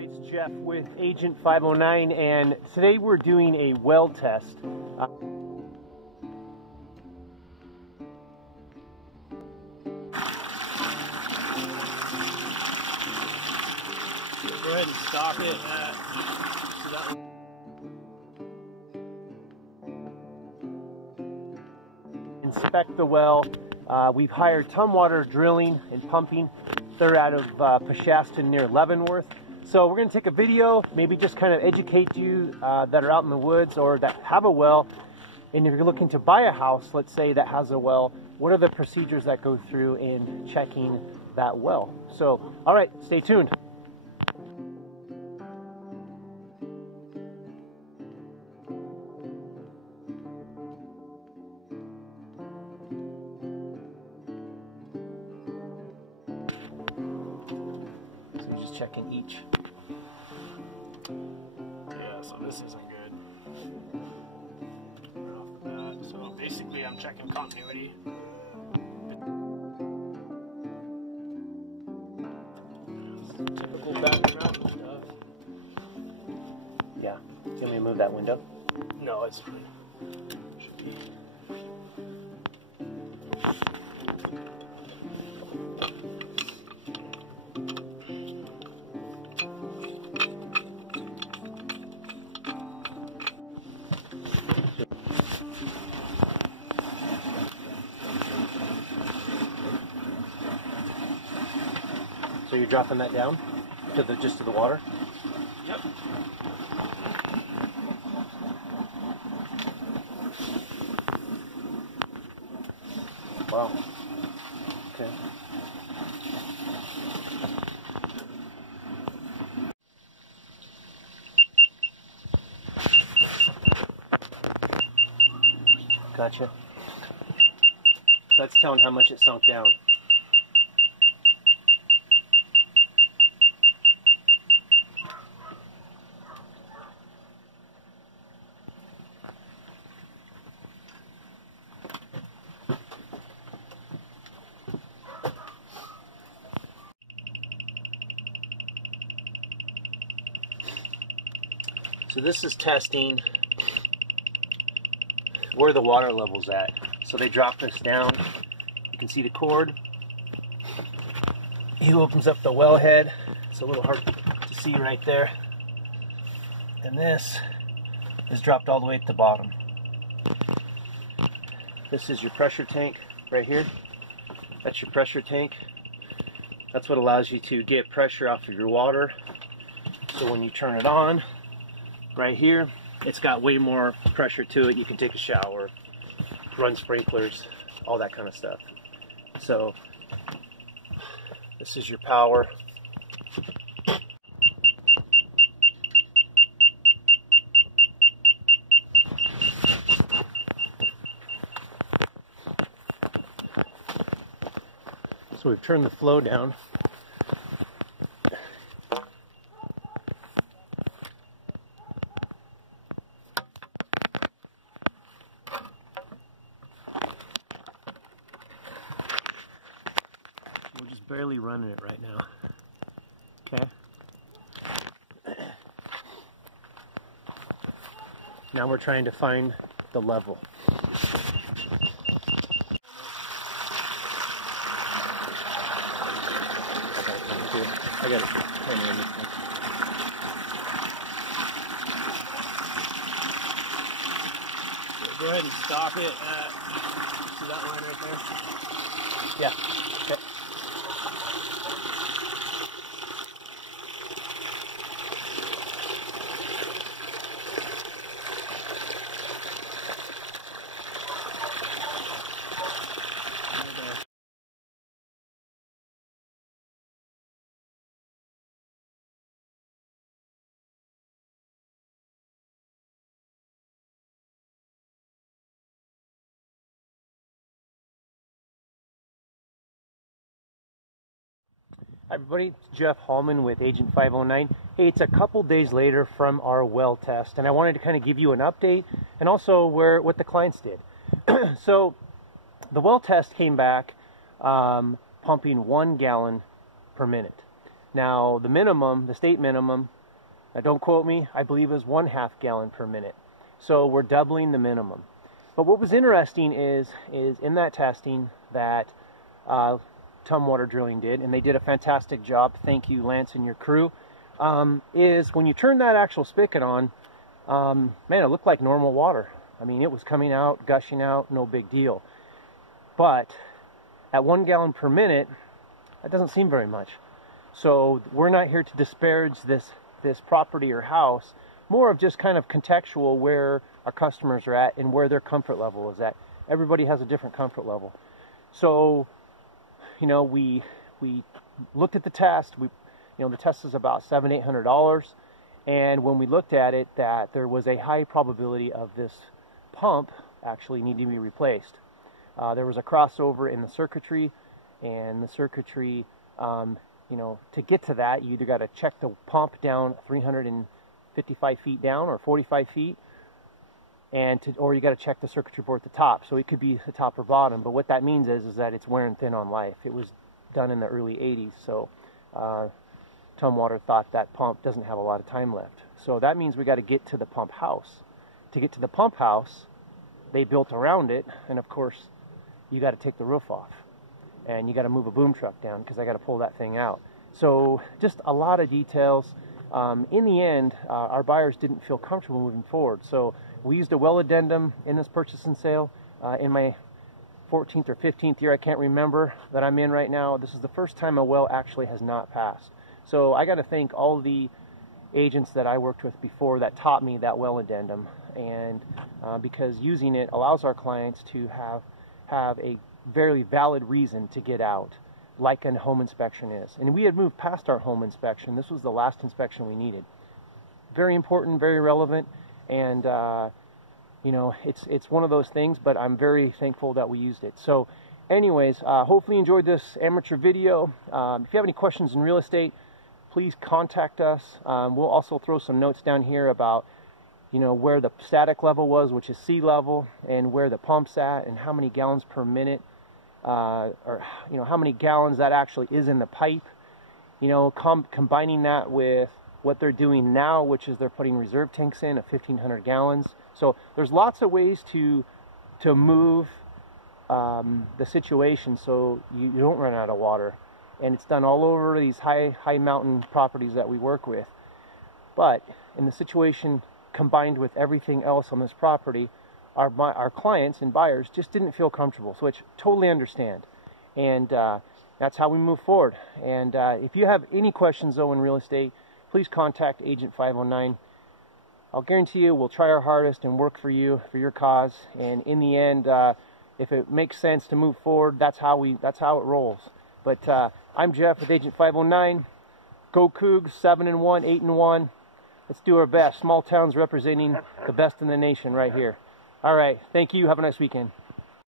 everybody, it's Jeff with Agent 509, and today we're doing a well test. Go ahead and stop it at Inspect the well. We've hired Tumwater Drilling and Pumping. They're out of Peshastin near Leavenworth. So we're going to take a video, maybe just kind of educate you that are out in the woods or that have a well. And if you're looking to buy a house, let's say, that has a well, what are the procedures that go through in checking that well? So, all right, stay tuned. So just checking each. Yeah, so this isn't good. Right off the bat. So basically I'm checking continuity. Typical background stuff. Yeah. Do you want me to move that window? No, it's fine. Should be. So you're dropping that down to just to the water? Yep. Wow. Okay. Gotcha. So that's telling how much it sunk down. So this is testing where the water level's at. So they drop this down. You can see the cord. He opens up the wellhead. It's a little hard to see right there. And this is dropped all the way at the bottom. This is your pressure tank right here. That's your pressure tank. That's what allows you to get pressure off of your water. So when you turn it on, right here, it's got way more pressure to it. You can take a shower, run sprinklers, all that kind of stuff. So this is your power. So we've turned the flow down. We're just barely running it right now. Okay. Now we're trying to find the level. I got it. Go ahead and stop it at, see that line right there? Yeah. Okay. Hi everybody, it's Jeff Hallman with Agent 509. Hey, it's a couple days later from our well test, and I wanted to kind of give you an update and also what the clients did. So the well test came back pumping 1 gallon per minute. Now the minimum, the state minimum, now don't quote me, I believe is 1/2 gallon per minute. So we're doubling the minimum. But what was interesting is in that testing that Tumwater Drilling did, and they did a fantastic job, thank you Lance and your crew, is when you turn that actual spigot on, man, it looked like normal water. I mean, it was coming out, gushing out, no big deal. But at 1 gallon per minute, that doesn't seem very much. So we're not here to disparage this property or house, more of just kind of contextual where our customers are at and where their comfort level is at. Everybody has a different comfort level. So, you know, we looked at the test. The test is about $700-800, and when we looked at it, that there was a high probability of this pump actually needing to be replaced. There was a crossover in the circuitry, and the circuitry, to get to that, you either got to check the pump down 355 feet down or 45 feet, or you got to check the circuitry board at the top. So it could be the top or bottom, but what that means is that it's wearing thin on life. It was done in the early 80s, so Tumwater thought that pump doesn't have a lot of time left. So that means we got to get to the pump house. To get to the pump house, they built around it, and of course, you got to take the roof off, and you got to move a boom truck down because I got to pull that thing out. So just a lot of details. In the end, our buyers didn't feel comfortable moving forward. So we used a well addendum in this purchase and sale. In my 14th or 15th year, I can't remember, that I'm in right now, this is the first time a well actually has not passed. So I got to thank all the agents that I worked with before that taught me that well addendum, and because using it allows our clients to have a very valid reason to get out, like a home inspection is. And we had moved past our home inspection. This was the last inspection we needed. Very important, very relevant, and it's one of those things, but I'm very thankful that we used it. So anyways, hopefully you enjoyed this amateur video. If you have any questions in real estate, please contact us. We'll also throw some notes down here about where the static level was, which is sea level, and where the pump's at, and how many gallons per minute, or how many gallons that actually is in the pipe. Combining that with what they're doing now, which is they're putting reserve tanks in of 1,500 gallons. So there's lots of ways to move the situation so you don't run out of water. And it's done all over these high mountain properties that we work with. But in the situation combined with everything else on this property, our clients and buyers just didn't feel comfortable, so which totally understand. And that's how we move forward. And if you have any questions though in real estate, please contact Agent 509. I'll guarantee you we'll try our hardest and work for you, for your cause. And in the end, if it makes sense to move forward, that's how it rolls. But I'm Jeff with Agent 509. Go Cougs, 7-1, 8-1. Let's do our best. Small towns representing the best in the nation right here. All right. Thank you. Have a nice weekend.